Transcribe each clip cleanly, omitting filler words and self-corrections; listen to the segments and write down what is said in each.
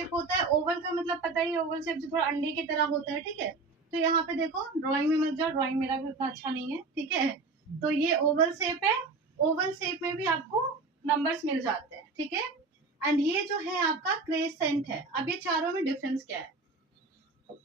Shape होता है, Oval का मतलब पता ही, ओवल शेप जो थोड़ा अंडे की तरह होता है, ठीक है। तो यहाँ पे देखो, ड्राइंग में मत जाओ, ड्राइंग मेरा भी उतना अच्छा नहीं है, ठीक है। तो ये ओवल शेप है, ओवल शेप में भी आपको नंबर्स मिल जाते हैं, ठीक है। एंड ये जो है आपका क्रेसेंट है। अब ये चारों में डिफरेंस क्या है?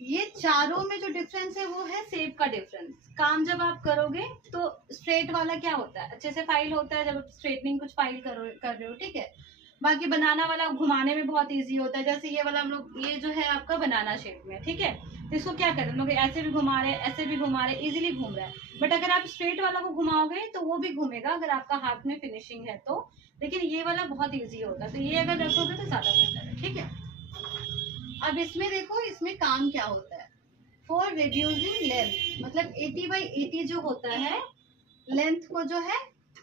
ये चारों में जो डिफरेंस है वो है शेप का डिफरेंस। काम जब आप करोगे तो स्ट्रेट वाला क्या होता है, अच्छे से फाइल होता है जब आप स्ट्रेटनिंग कुछ फाइल कर रहे हो, ठीक है। बाकी बनाना वाला घुमाने में बहुत इजी होता है, जैसे ये वाला हम लोग, ये जो है आपका बनाना शेप में, ठीक है। तो इसको क्या करें हम लोग, ऐसे भी घुमा रहे हैं, ऐसे भी घुमा रहे हैं, इजीली घूम रहा है। बट अगर आप स्ट्रेट वाला को घुमाओगे तो वो भी घूमेगा अगर आपका हाथ में फिनिशिंग है तो, लेकिन ये वाला बहुत ईजी होता है, तो ये अगर रखोगे तो ज्यादा बेटर है, ठीक है। अब इसमें देखो, इसमें काम क्या होता है, फॉर रिड्यूसिंग लेंथ, मतलब 80/80 जो होता है, लेंथ को जो है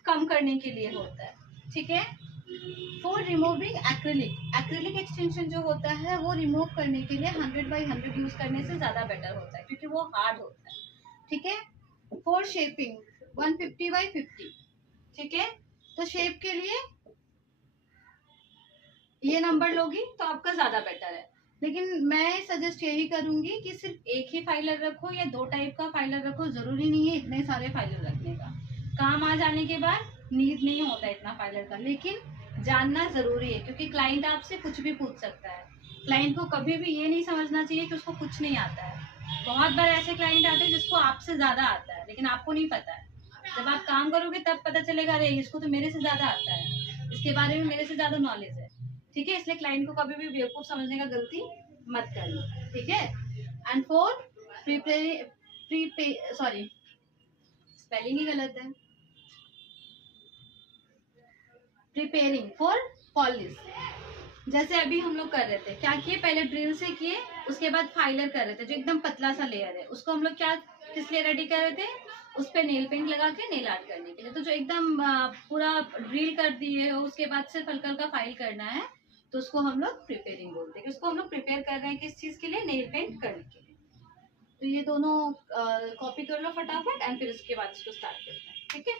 कम करने के लिए होता है, ठीक है। For removing acrylic, acrylic extension जो होता है वो रिमूव करने के लिए 100/100 यूज करने से ज्यादा बेटर होता है, क्योंकि वो हार्ड होता है, ठीक है। फॉर शेपिंग 150/50, ठीक है। तो शेप के लिए ये नंबर लोगी तो आपका ज्यादा बेटर है। लेकिन मैं सजेस्ट यही करूंगी कि सिर्फ एक ही फाइलर रखो या 2 टाइप का फाइलर रखो, जरूरी नहीं है इतने सारे फाइलर रखने का। काम आ जाने के बाद नीड नहीं होता इतना फाइलर का, लेकिन जानना जरूरी है, क्योंकि क्लाइंट आपसे कुछ भी पूछ सकता है। क्लाइंट को कभी भी ये नहीं समझना चाहिए कि उसको कुछ नहीं आता है। बहुत बार ऐसे क्लाइंट आते हैं जिसको आपसे ज्यादा आता है, लेकिन आपको नहीं पता है। जब आप काम करोगे तब पता चलेगा, अरे इसको तो मेरे से ज्यादा आता है, इसके बारे में मेरे से ज्यादा नॉलेज है, ठीक है। इसलिए क्लाइंट को कभी भी बेवकूफ समझने का गलती मत करना, ठीक है। And for prepare sorry, spelling ही गलत है, प्रिपेयरिंग फॉर पॉलिश। जैसे अभी हम लोग कर रहे थे, क्या किए, पहले ड्रिल से किए, उसके बाद फाइलर कर रहे थे, जो एकदम पतला सा लेयर है उसको हम लोग क्या किस लिए रेडी कर रहे थे, उस पे नेल पेंट लगा के नेल आर्ट करने के लिए। तो जो एकदम पूरा ड्रिल कर दिए हो, उसके बाद सिर्फ हल्का हल्का फाइल करना है, तो उसको हम लोग प्रिपेयरिंग बोलते हैं। उसको हम लोग प्रिपेयर कर रहे हैं किस चीज के लिए, नेल पेंट करने के लिए। तो ये दोनों कॉपी कर लो फटाफट, एंड फिर उसके बाद इसको स्टार्ट करते हैं, ठीक है।